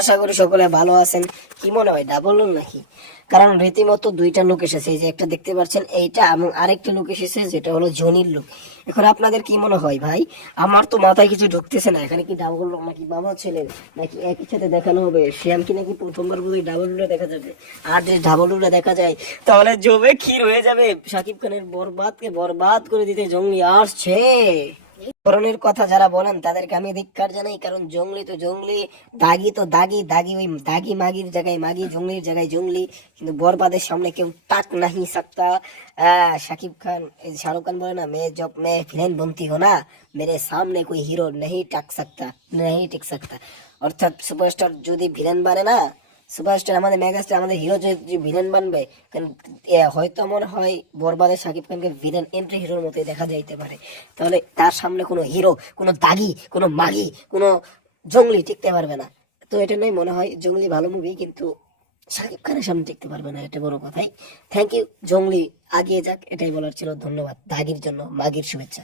আশা করি সকলে ভালো আছেন। কি মনে হয় ডাবল নাকি? কারণ রীতিমতো দুইটা লোক এসেছে, এই যে একটা দেখতে পাচ্ছেন এইটা এবং আরেকটা লোক এসেছে, যেটা হলো জনির লোক। এখন আপনাদের কি মনে হয় ভাই? আমার তো মাথায় কিছু ঢুকতেছে না, এখানে কি ডাবল লোক নাকি বাবা ছেলে নাকি একই সাথে দেখানো হবে? শ্যাম কি নাকি প্রথমবার বোধ ডাবল রুলে দেখা যাবে? আর যদি ডাবল রুলে দেখা যায়, তাহলে জমে ক্ষীর হয়ে যাবে। সাকিব খানের বরবাদকে বরবাদ করে দিতে জঙ্গি আসছে। ধরনের কথা যারা বলেন, তাদেরকে আমি ধিক্ষার জানাই, কারণ জঙ্গলি তো জঙ্গলি, দাগি তো দাগি দাগি ওই দাগি মাগির জায়গায় মাগি, জঙ্গলির জায়গায় জঙ্গলি, কিন্তু বরবাদের সামনে কেউ তাক নাহি সাকতা শাকিব খান শাহরুখ খান বলে না মেয়ে জব মেয়ে ফিলেন বন্তি হো না, মেরে সামনে কোই হিরো নেই টাক সাকতা নেই টিক সাকতা অর্থাৎ সুপারস্টার যদি ভিলেন বানে না সুপারস্টার আমাদের মেগাস্টার, আমাদের হিরো যদি ভিলেন বানবে হয়তো মনে হয় বরবাদের শাকিব খানকে ভিলেন এন্ট্রি হিরোর মতোই দেখা যাইতে পারে। তাহলে তার সামনে কোনো হিরো কোনো দাগি, কোনো মাগি, কোনো জঙ্গলি টিকতে পারবে না। তো এটা নয় মনে হয় জঙ্গলি ভালো মুভি কিন্তু শাকিব খানের সামনে টিকতে পারবে না, এটা বড় কথাই। থ্যাংক ইউ জঙ্গলি, আগিয়ে যাক, এটাই বলার ছিল, ধন্যবাদ, দাগির জন্য, মাগির শুভেচ্ছা।